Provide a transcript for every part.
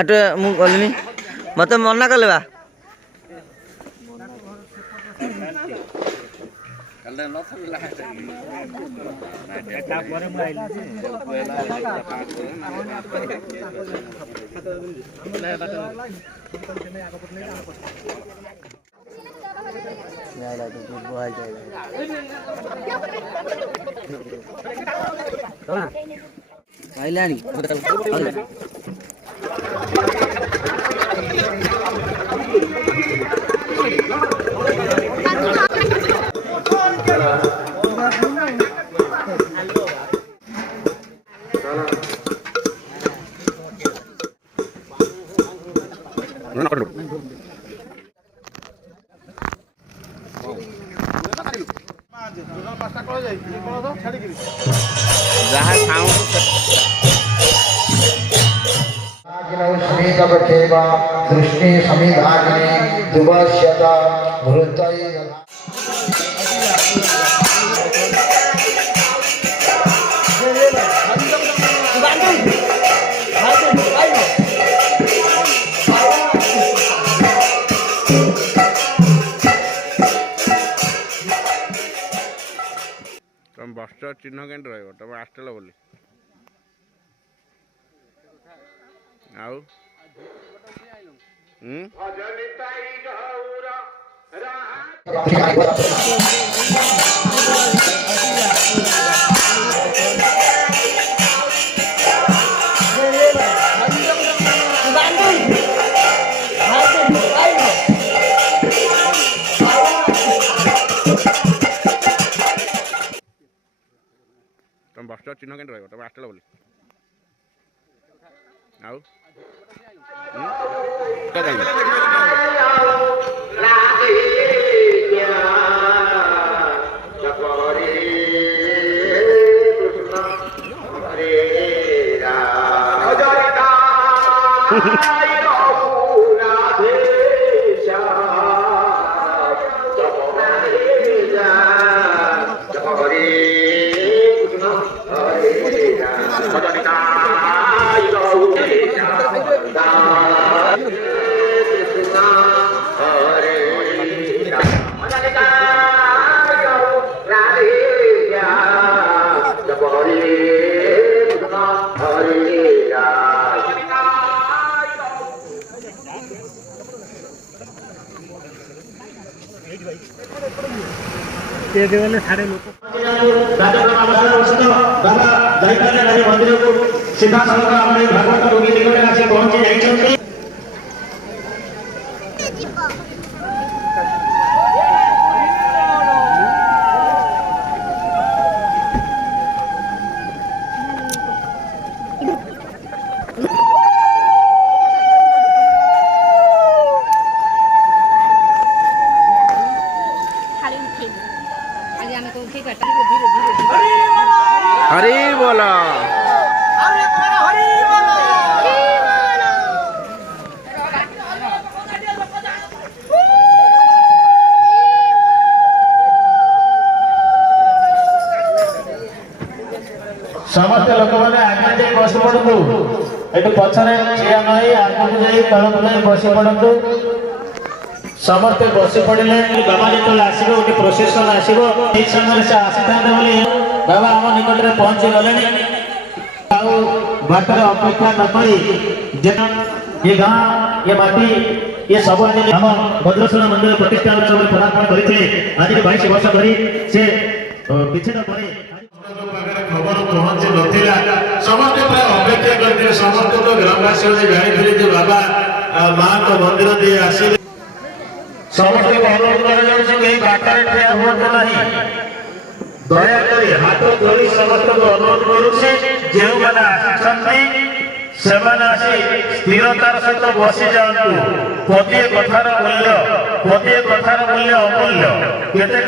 ହାଟ ମୁଁ ଗଲିନି ମତେ ମନା କଲେ ବା ଆଇଲାଣି ଯାହା समीपकेवा दृष्टि समीधागिनी दुवश्यता भृतये तुम बस चिन्ह के रही तुम आसल बोली आउ तुम बस चिन्ह के रही तुम आसल बोली आउ सीधा भागवत रोगी निकट आसी पहुंची जाइछन्ति हरी बोला समस्त लोक मैंने आगे बस पड़ू ये पछरे ठिया नहीं आगे जाई तलक नहीं बस पड़ू समस्ते बस पड़े बाबा जो आसो गोटे प्रोसेसन आसो ये समय से आसी था बाबा आम निकट में पहुंची गले बाटर अपेक्षा नक ये गाँ ये माटी ये सब आम भद्रेश्वर मंदिर प्रतिष्ठा उत्सव पदार्पण करते आज 22 वर्ष धरी से किसी खबर पहुंची नाला समस्त प्राय अपेक्षा करते समस्त ग्रामवासी जानी जो बाबा माँ तो मंदिर दिए आस समस्त अनुरोध कर बाटर ठिया हूँ ना दयाकोरी हाथ जोड़ी समस्त को अनुरोध करुचे जो मैंने आसी स्थिरतार सहित बसी जातु पदे कथार मूल्य अमूल्य केते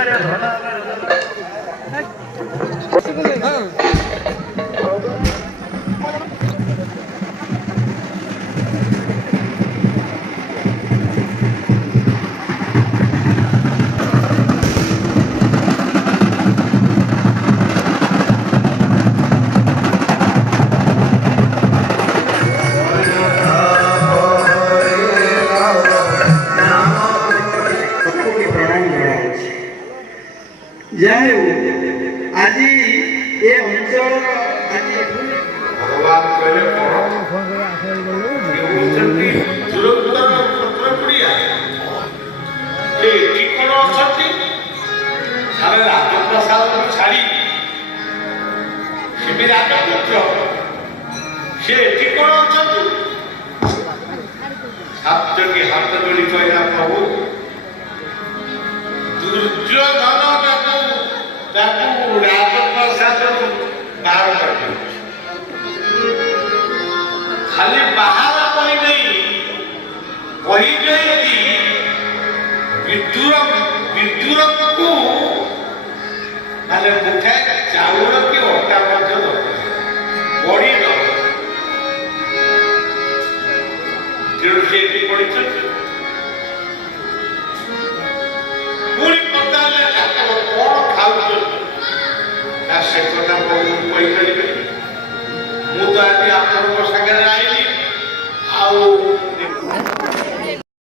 ଯାହା ହେଉ ଆଜି ଏ ଅଞ୍ଚଳର ଆଜି ଭଗବାନ କହିଲେ କଣ ହଉଛନ୍ତି ସୁରକ୍ଷିତ ପତ୍ରପୁରିଆ ସେ ଏଠି କଣ ଅଛନ୍ତି ସାରା ରାଜପ୍ରସାଦକୁ ଛାଡ଼ି ସେ ବି ରାଜପୁତ୍ର ସେ ଏଠି କଣ ଅଛନ୍ତି ସାତଟି ହାତ ଯୋଡ଼ି କହିଲା ପ୍ରଭୁ ଦୁର୍ଯ୍ୟୋଧନ ତାକୁ ରାଜପ୍ରସାଦରୁ ବାହାର କରିଦେଉଛି ଖାଲି ବାହାର କରିଦେଇ କହିଦେଇକି ବିଦୁରକୁ ମାନେ ମୁଠାଏ ଚାଉଳ କି ଅଟା ମଧ୍ୟ